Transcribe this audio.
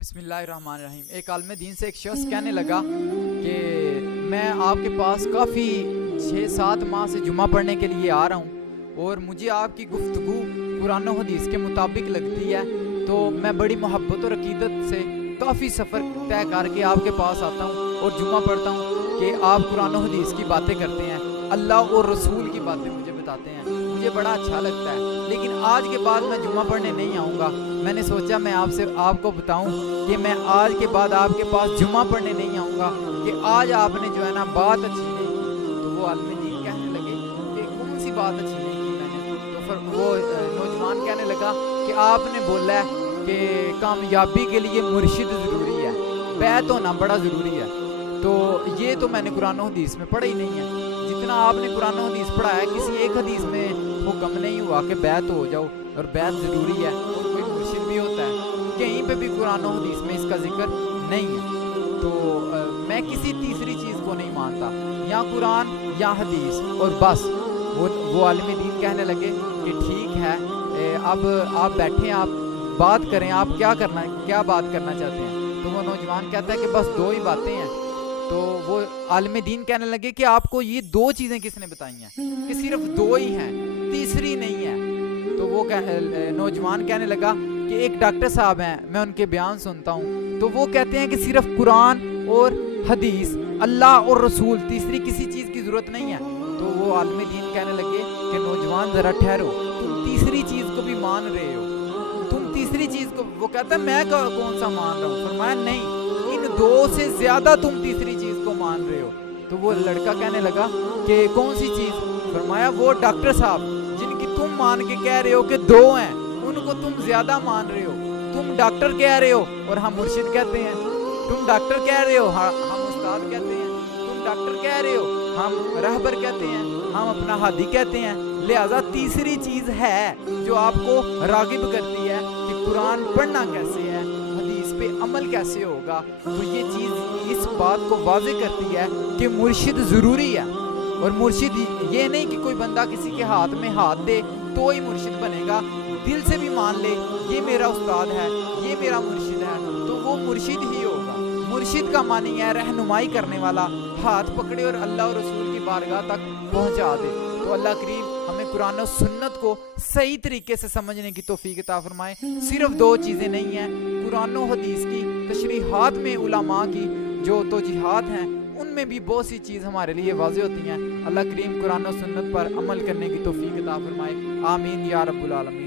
بسم اللہ الرحمن الرحیم۔ ایک عالم دین سے ایک شخص کہنے لگا کہ میں آپ کے پاس کافی 6-7 ماہ سے جمعہ پڑھنے کے لیے آ رہا ہوں اور مجھے آپ کی گفتگو قرآن و حدیث کے مطابق لگتی ہے، تو میں بڑی محبت اور عقیدت سے کافی سفر طے کر کے آپ کے پاس آتا ہوں اور جمعہ پڑھتا ہوں کہ آپ قرآن و حدیث کی باتیں کرتے ہیں، اللہ اور رسول کی باتیں مجھے بتاتے ہیں، مجھے بڑا اچھا لگتا ہے۔ لیکن آج کے بعد میں جمعہ پڑھنے نہیں آؤں گا۔ میں نے سوچا میں آپ کو بتاؤں کہ میں آج کے بعد آپ کے پاس جمعہ پڑھنے نہیں آؤں گا کہ آج آپ نے جو ہے نا بات اچھی نہیں کی۔ تو وہ عالم دین کہنے لگے کہ کون سی بات اچھی نہیں کی میں نے؟ تو پھر وہ نوجوان کہنے لگا کہ آپ نے بولا ہے کہ کامیابی کے لیے مرشد ضروری ہے، بیعت ہونا بڑا ضروری ہے۔ تو یہ تو میں نے قرآن و حدیث میں پڑھا ہی نہیں ہے۔ جتنا آپ نے قرآن و حدیث پڑھا ہے، کسی ایک حدیث میں حکم نہیں ہوا کہ بیعت ہو جاؤ اور بیعت ضروری ہے اور کوئی مرشد بھی ہوتا ہے، کہیں پہ بھی قرآن و حدیث میں اس کا ذکر نہیں ہے۔ تو میں کسی تیسری چیز کو نہیں مانتا، یا قرآن یا حدیث اور بس۔ وہ عالم دین کہنے لگے کہ ٹھیک ہے، اب آپ بیٹھیں، آپ بات کریں، آپ کیا بات کرنا چاہتے ہیں؟ تو وہ نوجوان کہتا ہے کہ بس 2 ہی باتیں ہیں۔ تو وہ عالم دین کہنے لگے کہ آپ کو یہ 2 چیزیں کس نے بتائی ہیں کہ صرف 2 ہی ہیں، تیسری نہیں ہے؟ تو وہ نوجوان کہنے لگا کہ ایک ڈاکٹر صاحب ہیں، میں ان کے بیان سنتا ہوں، تو وہ کہتے ہیں کہ صرف قرآن اور حدیث، اللہ اور رسول، تیسری کسی چیز کی ضرورت نہیں ہے۔ تو وہ عالم دین کہنے لگے کہ نوجوان ذرا ٹھہرو، تم تیسری چیز کو بھی مان رہے ہو، تم تیسری چیز کو۔ وہ کہتا ہے میں کون سا مان رہا ہوں؟ فرمایا نہیں، ان 2 سے زیادہ تم تیسری چیز کو مان رہے ہو۔ تو وہ لڑکا کہنے لگا کہ کون سی چیز؟ فرمایا وہ ڈاکٹر صاحب جن کی تم مان کے کہہ رہے ہو کہ 2 ہیں، ان کو تم زیادہ مان رہے ہو۔ تم ڈاکٹر کہہ رہے ہو اور ہم مرشد کہتے ہیں، تم ڈاکٹر کہہ رہے ہو ہم استاد کہتے ہیں، تم ڈاکٹر کہہ رہے ہو ہم رہبر کہتے ہیں، ہم اپنا ہادی کہتے ہیں۔ لہذا تیسری چیز ہے جو آپ کو راغب کرتی ہے کہ قرآن پڑھنا کیسے ہے، حدیث پہ عمل کیسے ہوگا۔ تو یہ چیز اس بات کو واضح کرتی ہے کہ مرشد ضروری ہے، اور مرشد یہ نہیں کہ کوئی بندہ کسی کے ہاتھ میں ہاتھ دے تو ہی مرشد بنے گا، دل سے بھی مان لے یہ میرا استاد ہے، یہ میرا مرشد ہے، تو وہ مرشد ہی ہوگا۔ مرشد کا معنی ہے رہنمائی کرنے والا، ہاتھ پکڑے اور اللہ اور رسول کی بارگاہ تک پہنچا دے۔ تو اللہ کریم ہمیں قرآن و سنت کو صحیح طریقے سے سمجھنے کی توفیق عطا فرمائے۔ صرف 2 چیزیں نہیں ہیں، قرآن و حدیث کی تشریحات میں علماء کی جو توجیحات ہیں ان میں بھی بہت سی چیز ہمارے لیے واضح ہوتی ہیں۔ اللہ کریم قرآن و سنت پر عمل کرنے کی توفیق عطا فرمائے، آمین یا رب العالمین۔